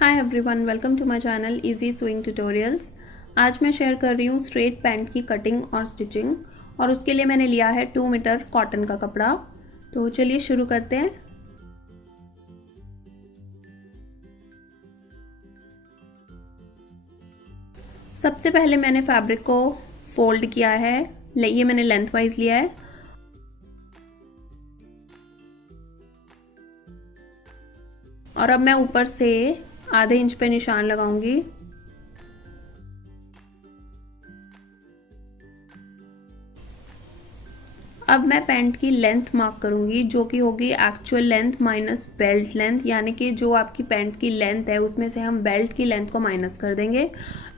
Hi everyone, welcome to my channel easy sewing tutorials. आज मैं share कर रही हूँ स्ट्रेट पैंट की कटिंग और स्टिचिंग, और उसके लिए मैंने लिया है 2 मीटर कॉटन का कपड़ा। तो चलिए शुरू करते हैं। सबसे पहले मैंने फैब्रिक को फोल्ड किया है, ये मैंने लेंथ वाइज लिया है। और अब मैं ऊपर से आधे इंच पे निशान लगाऊंगी। अब मैं पैंट की लेंथ मार्क करूंगी, जो कि होगी actual length minus belt length, यानी कि जो आपकी पैंट की लेंथ है उसमें से हम बेल्ट की लेंथ को माइनस कर देंगे।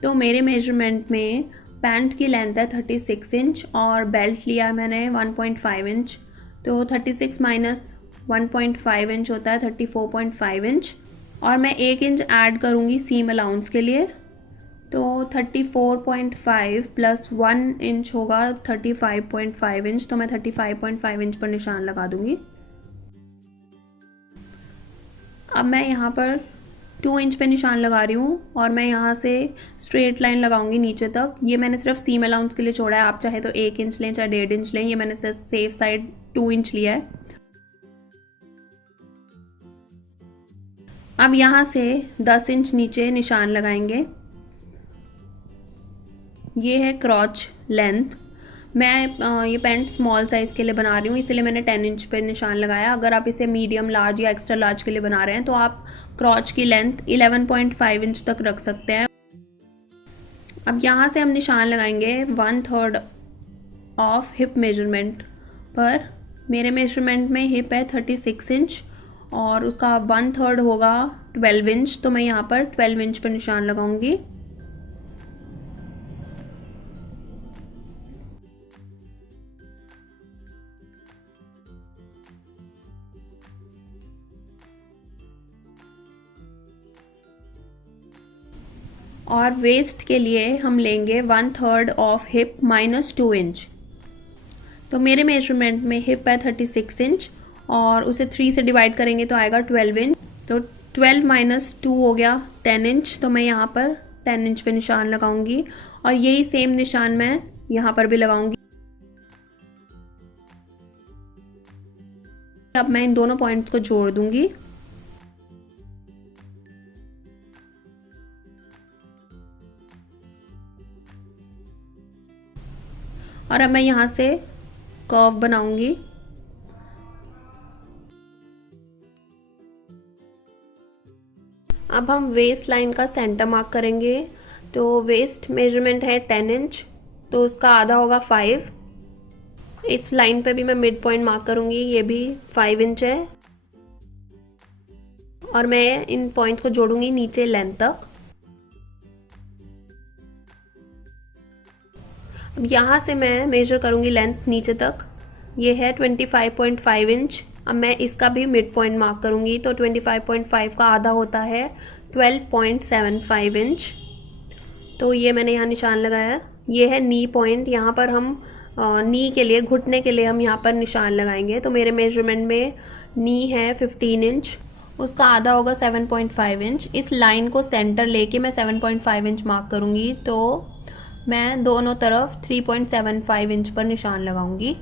तो मेरे मेजरमेंट में पैंट की लेंथ है 36 इंच और बेल्ट लिया मैंने 1.5 इंच। तो 36 माइनस 1.5 इंच होता है 34.5 इंच। और मैं 1 इंच ऐड करूंगी सीम अलाउंस के लिए। तो 34.5 प्लस 1 इंच होगा 35.5 इंच। तो मैं 35.5 इंच पर निशान लगा दूंगी। अब मैं यहाँ पर 2 इंच पे निशान लगा रही हूँ और मैं यहाँ से स्ट्रेट लाइन लगाऊंगी नीचे तक। ये मैंने सिर्फ सीम अलाउंस के लिए छोड़ा है, आप चाहे तो 1 इंच लें चाहे 1.5 इंच लें। ये मैंने सिर्फ सेफ साइड 2 इंच लिया है। अब यहाँ से 10 इंच नीचे निशान लगाएंगे। ये है क्रॉच लेंथ। मैं ये पैंट स्मॉल साइज़ के लिए बना रही हूँ, इसलिए मैंने 10 इंच पे निशान लगाया। अगर आप इसे मीडियम लार्ज या एक्स्ट्रा लार्ज के लिए बना रहे हैं तो आप क्रॉच की लेंथ 11.5 इंच तक रख सकते हैं। अब यहाँ से हम निशान लगाएंगे 1/3 ऑफ हिप मेजरमेंट पर। मेरे मेजरमेंट में हिप है 36 इंच और उसका 1/3 होगा 12 इंच। तो मैं यहाँ पर 12 इंच पर निशान लगाऊंगी। और वेस्ट के लिए हम लेंगे 1/3 ऑफ हिप माइनस 2 इंच। तो मेरे मेजरमेंट में हिप है 36 इंच और उसे 3 से डिवाइड करेंगे तो आएगा 12 इंच। तो 12 माइनस 2 हो गया 10 इंच। तो मैं यहाँ पर 10 इंच पे निशान लगाऊंगी और यही सेम निशान मैं यहाँ पर भी लगाऊंगी। अब मैं इन दोनों पॉइंट्स को जोड़ दूंगी। और अब मैं यहाँ से कर्व बनाऊंगी। अब हम वेस्ट लाइन का सेंटर मार्क करेंगे। तो वेस्ट मेजरमेंट है 10 इंच, तो उसका आधा होगा 5। इस लाइन पे भी मैं मिड पॉइंट मार्क करूंगी, ये भी 5 इंच है। और मैं इन पॉइंट्स को जोड़ूंगी नीचे लेंथ तक। अब यहाँ से मैं मेजर करूंगी लेंथ नीचे तक, ये है 25.5 इंच। अब मैं इसका भी मिड पॉइंट मार्क करूंगी। तो 25.5 का आधा होता है 12.75 इंच। तो ये मैंने यहाँ निशान लगाया। ये है नी पॉइंट, यहाँ पर हम नी के लिए, घुटने के लिए हम यहाँ पर निशान लगाएंगे। तो मेरे मेजरमेंट में नी है 15 इंच, उसका आधा होगा 7.5 इंच। इस लाइन को सेंटर लेके मैं 7.5 इंच मार्क करूँगी। तो मैं दोनों तरफ 3.75 इंच पर निशान लगाऊंगी।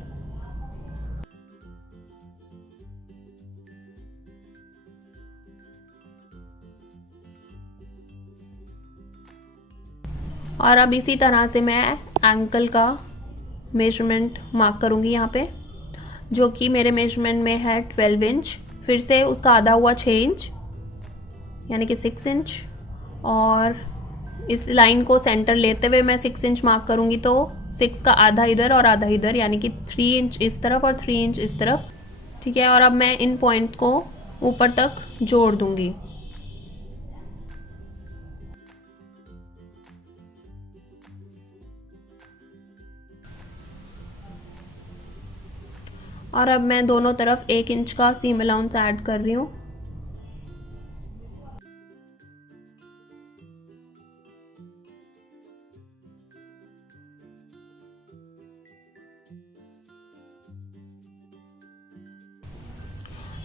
और अब इसी तरह से मैं एंकल का मेजरमेंट मार्क करूंगी यहाँ पे, जो कि मेरे मेजरमेंट में है 12 इंच। फिर से उसका आधा हुआ 6 इंच, यानी कि 6 इंच। और इस लाइन को सेंटर लेते हुए मैं 6 इंच मार्क करूंगी। तो 6 का आधा इधर और आधा इधर, यानी कि 3 इंच इस तरफ और 3 इंच इस तरफ। ठीक है। और अब मैं इन पॉइंट को ऊपर तक जोड़ दूंगी। और अब मैं दोनों तरफ 1 इंच का सीम अलाउंस ऐड कर रही हूँ।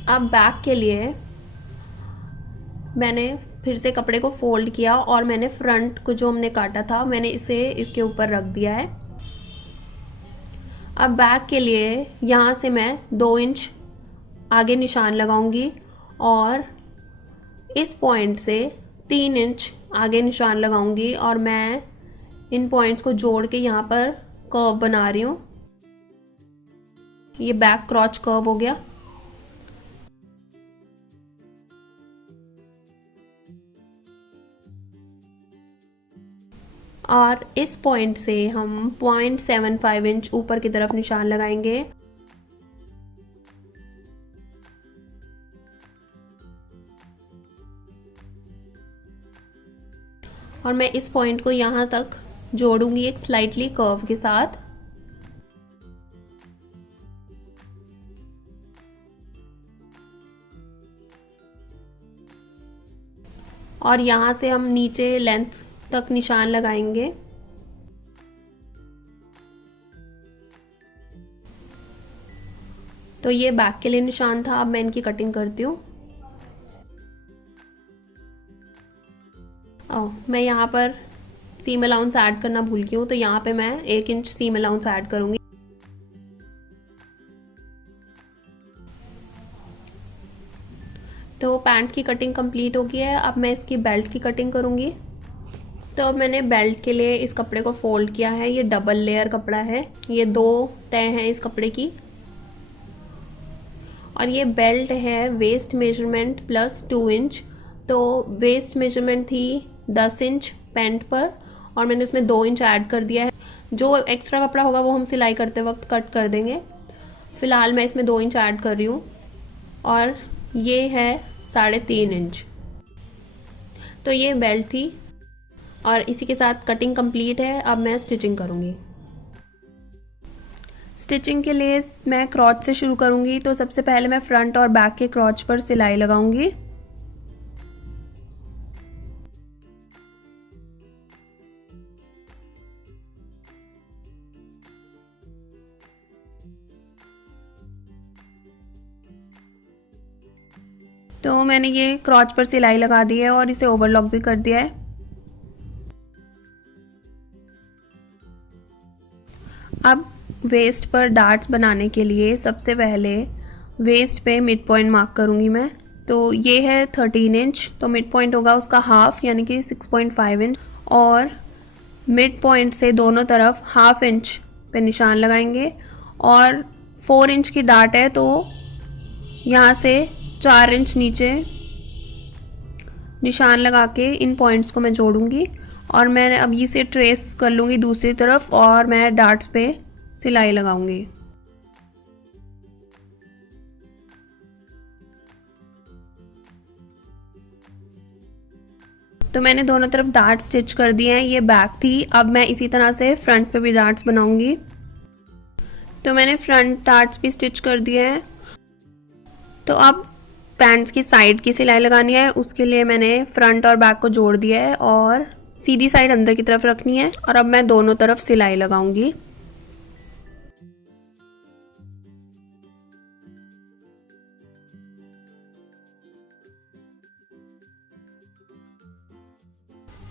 अब बैक के लिए मैंने फिर से कपड़े को फोल्ड किया और मैंने फ्रंट को जो हमने काटा था मैंने इसे इसके ऊपर रख दिया है। अब बैक के लिए यहाँ से मैं 2 इंच आगे निशान लगाऊंगी और इस पॉइंट से 3 इंच आगे निशान लगाऊंगी और मैं इन पॉइंट्स को जोड़ के यहाँ पर कर्व बना रही हूँ। ये बैक क्रॉच कर्व हो गया। और इस पॉइंट से हम 0.75 इंच ऊपर की तरफ निशान लगाएंगे। और मैं इस पॉइंट को यहाँ तक जोड़ूंगी एक स्लाइटली कर्व के साथ। और यहाँ से हम नीचे लेंथ तक निशान लगाएंगे। तो ये बैक के लिए निशान था। अब मैं इनकी कटिंग करती हूँ। मैं यहाँ पर सीम अलाउंस ऐड करना भूल गई हूँ, तो यहाँ पे मैं 1 इंच सीम अलाउंस ऐड करूँगी। तो पैंट की कटिंग कंप्लीट हो गई है। अब मैं इसकी बेल्ट की कटिंग करूँगी। तो अब मैंने बेल्ट के लिए इस कपड़े को फोल्ड किया है। ये डबल लेयर कपड़ा है, ये 2 तय हैं इस कपड़े की। और ये बेल्ट है वेस्ट मेजरमेंट प्लस 2 इंच। तो वेस्ट मेजरमेंट थी 10 इंच पैंट पर और मैंने उसमें 2 इंच ऐड कर दिया है। जो एक्स्ट्रा कपड़ा होगा वो हम सिलाई करते वक्त कट कर देंगे। फ़िलहाल मैं इसमें 2 इंच ऐड कर रही हूँ और ये है 3.5 इंच। तो ये बेल्ट थी और इसी के साथ कटिंग कंप्लीट है। अब मैं स्टिचिंग करूँगी। स्टिचिंग के लिए मैं क्रॉच से शुरू करूँगी। तो सबसे पहले मैं फ्रंट और बैक के क्रॉच पर सिलाई लगाऊंगी। तो मैंने ये क्रॉच पर सिलाई लगा दी है और इसे ओवरलॉक भी कर दिया है। अब वेस्ट पर डार्ट्स बनाने के लिए सबसे पहले वेस्ट पे मिड पॉइंट मार्क करूँगी मैं। तो ये है 13 इंच, तो मिड पॉइंट होगा उसका हाफ यानी कि 6.5 इंच। और मिड पॉइंट से दोनों तरफ हाफ इंच पे निशान लगाएंगे। और 4 इंच की डार्ट है तो यहाँ से 4 इंच नीचे निशान लगा के इन पॉइंट्स को मैं जोड़ूंगी। और मैं अब इसे ट्रेस कर लूँगी दूसरी तरफ और मैं डार्ट्स पे सिलाई लगाऊंगी। तो मैंने दोनों तरफ डार्ट स्टिच कर दिए हैं। ये बैक थी। अब मैं इसी तरह से फ्रंट पे भी डार्ट्स बनाऊंगी। तो मैंने फ्रंट डार्ट्स भी स्टिच कर दिए हैं। तो अब पैंट्स की साइड की सिलाई लगानी है। उसके लिए मैंने फ्रंट और बैक को जोड़ दिया है और सीधी साइड अंदर की तरफ रखनी है। और अब मैं दोनों तरफ सिलाई लगाऊंगी।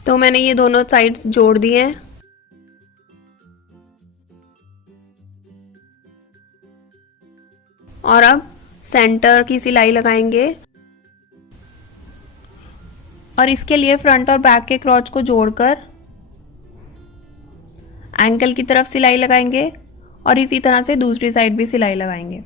तो मैंने ये दोनों साइड्स जोड़ दिए हैं। और अब सेंटर की सिलाई लगाएंगे और इसके लिए फ्रंट और बैक के क्रॉच को जोड़कर एंकल की तरफ सिलाई लगाएंगे और इसी तरह से दूसरी साइड भी सिलाई लगाएंगे।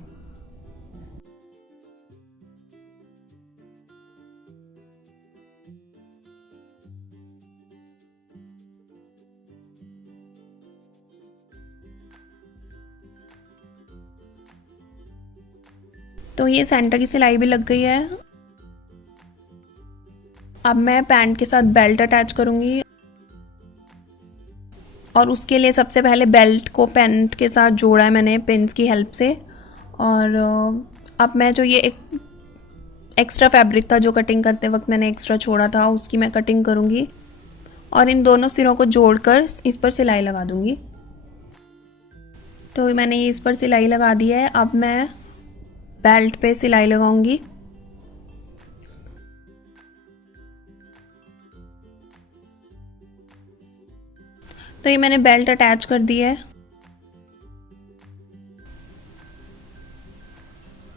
तो ये सेंटर की सिलाई भी लग गई है। अब मैं पैंट के साथ बेल्ट अटैच करूँगी और उसके लिए सबसे पहले बेल्ट को पैंट के साथ जोड़ा है मैंने पिन्स की हेल्प से। और अब मैं जो ये एक एक्स्ट्रा फैब्रिक था जो कटिंग करते वक्त मैंने एक्स्ट्रा छोड़ा था उसकी मैं कटिंग करूँगी और इन दोनों सिरों को जोड़कर इस पर सिलाई लगा दूँगी। तो मैंने ये इस पर सिलाई लगा दी है। अब मैं बेल्ट पे सिलाई लगाऊंगी। तो ये मैंने बेल्ट अटैच कर दी है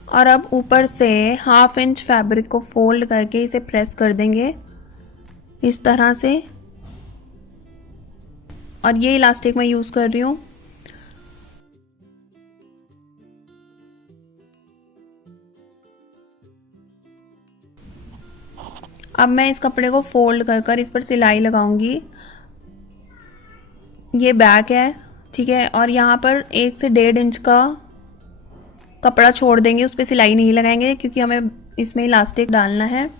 और अब ऊपर से 1/2 इंच फैब्रिक को फोल्ड करके इसे प्रेस कर देंगे इस तरह से। और ये इलास्टिक मैं यूज़ कर रही हूँ। अब मैं इस कपड़े को फोल्ड कर कर इस पर सिलाई लगाऊंगी। ये बैक है, ठीक है, और यहाँ पर 1 से 1.5 इंच का कपड़ा छोड़ देंगे, उस पर सिलाई नहीं लगाएंगे क्योंकि हमें इसमें इलास्टिक डालना है।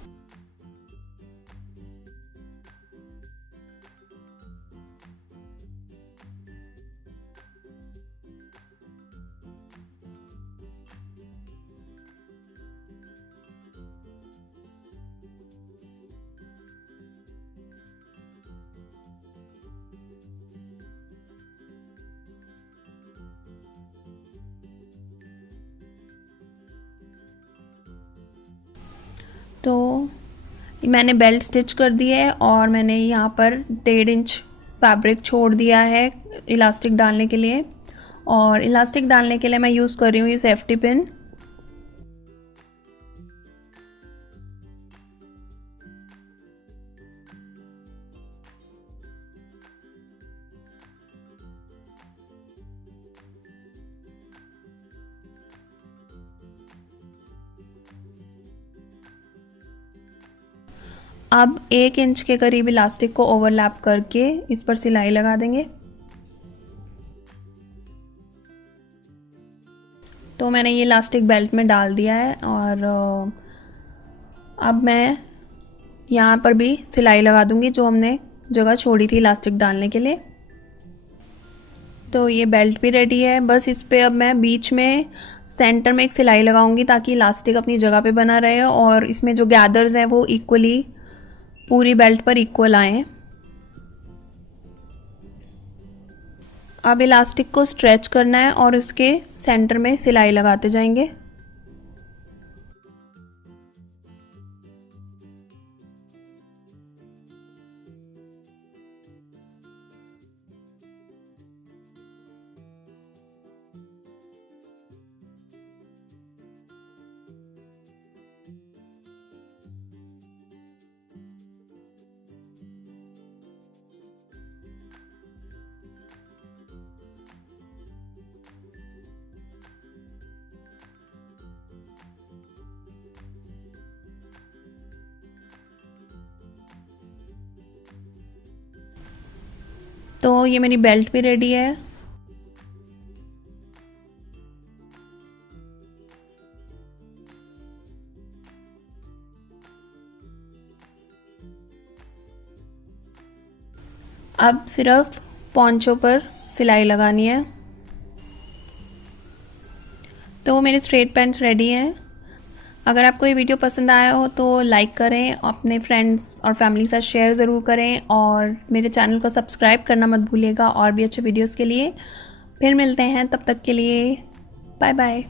तो मैंने बेल्ट स्टिच कर दी है और मैंने यहाँ पर 1.5 इंच फैब्रिक छोड़ दिया है इलास्टिक डालने के लिए। और इलास्टिक डालने के लिए मैं यूज़ कर रही हूँ ये सेफ्टी पिन। अब 1 इंच के करीब इलास्टिक को ओवरलैप करके इस पर सिलाई लगा देंगे। तो मैंने ये इलास्टिक बेल्ट में डाल दिया है और अब मैं यहाँ पर भी सिलाई लगा दूंगी जो हमने जगह छोड़ी थी इलास्टिक डालने के लिए। तो ये बेल्ट भी रेडी है। बस इस पे अब मैं बीच में सेंटर में एक सिलाई लगाऊंगी ताकि इलास्टिक अपनी जगह पे बना रहे और इसमें जो गैदर्स हैं वो इक्वली पूरी बेल्ट पर इक्वल आए। अब इलास्टिक को स्ट्रेच करना है और उसके सेंटर में सिलाई लगाते जाएंगे। तो ये मेरी बेल्ट भी रेडी है। अब सिर्फ पॉन्चो पर सिलाई लगानी है। तो मेरे स्ट्रेट पैंट्स रेडी हैं। अगर आपको ये वीडियो पसंद आया हो तो लाइक करें, अपने फ्रेंड्स और फैमिली के साथ शेयर ज़रूर करें और मेरे चैनल को सब्सक्राइब करना मत भूलिएगा और भी अच्छे वीडियोस के लिए। फिर मिलते हैं, तब तक के लिए बाय बाय।